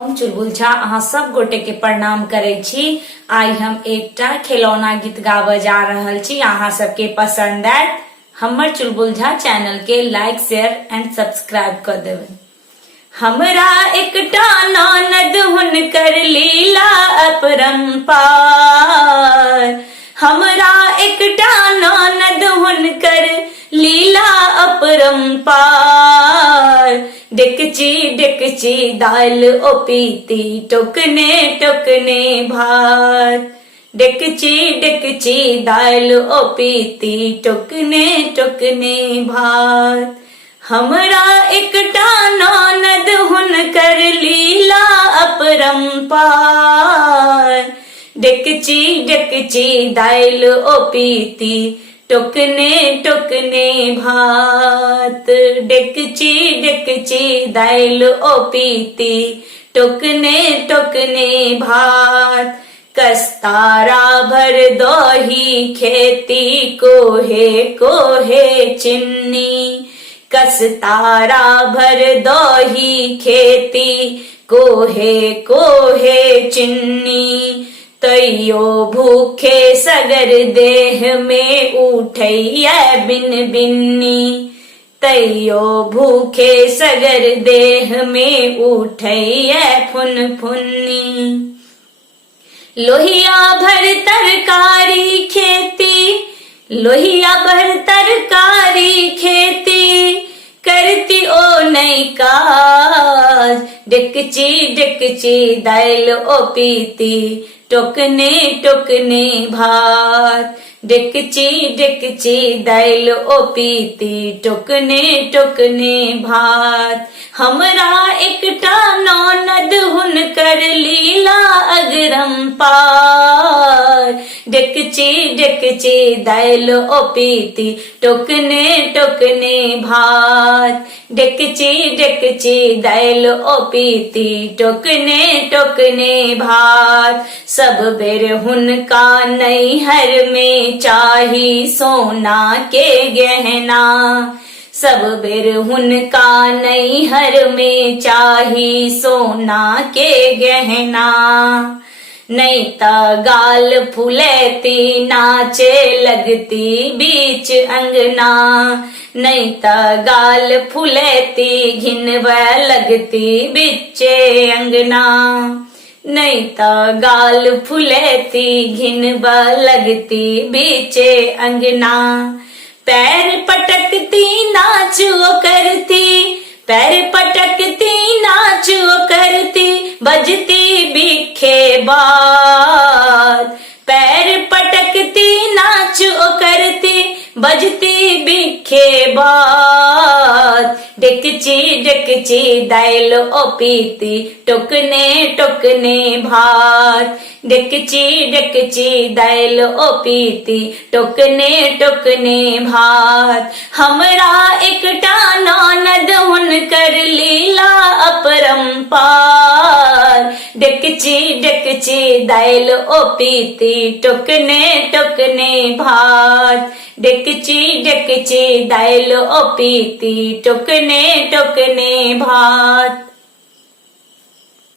हम चुलबुल झा अहाँ सब गोटे के प्रणाम करे छी। आई हम एकटा खिलौना गीत गाबे जा रहल छी, अहाँ सबके पसंद आयत। हमर चुलबुल झा चैनल के लाइक शेयर एंड सब्सक्राइब कर देबै। हमरा एकटा ननद हुनकर लीला अपरंपार, हमरा एकटा ननद हुनकर लीला अपरंपार। डेकची डेकची दाल ओ पीती, टोकने टोकने भात। डेकची डेकची दाल ओ पीती, टोकने टोकने भात। हमरा एकटा ननद हुनकर लीला अपरंपार। डेकची डेकची दाल ओ पीती, टोकने टोकने भात। डेकची डेकची दाल ओ पीती, टोकने टोकने भात। कस्तारा भर दही खेती, कोहे कोहे चिन्नी। कस्तारा भर दही खेती, कोहे कोहे चिन्नी। तैयो भूखे सगर देह में उठैया बिन बिन्नी। तैयो भूखे सगर देह में उठैया फुन फुन्नी। लोहिया भर तरकारी खेती, लोहिया भर तरकारी खेती, करती ओ नई काज। डेकची डेकची दाल ओ पीती, टोकने टोकने भात। डेकची डेकची दाल ओ पीती, टोकने टोकने भात। हमरा एकटा ननद हुनकर लीला अगरंपार। डेकची डेकची दाल ओ पीती, टोकने टोकने भात। डेकची डेकची दाल ओ पीती, टोकने टोकने भात। सब बेर हुनका नैहर में चाही सोना के गहना। सब बेर हुनका नैहर में चाही सोना के गहना। नहीं त गाल फुलेती, नाचे लगती बीच अंगना। नहीं त गाल फुलेती, घिनवा लगती बिचे अंगना। नहीं त गाल फुलेती, घिनवा लगती बीचे अंगना। पैर पटकती नाचो करती, पैर पटकती नाचो करती, बजती बिखे बात। पैर पटकती नाचो करती, बजती बिखे बात। डेकची डेकची दाल ओ पीती, टोकने टोकने भात। डेकची डेकची दाल ओ पीती, टोकने टोकने भात। हमरा एकटा ननद हुनकर लीला अपरंपार। डेकची डेकची दाल ओ पीती, टोकने टोकने भात। डेकची डेकची दाल ओ पीती, टोकने टोकने भात।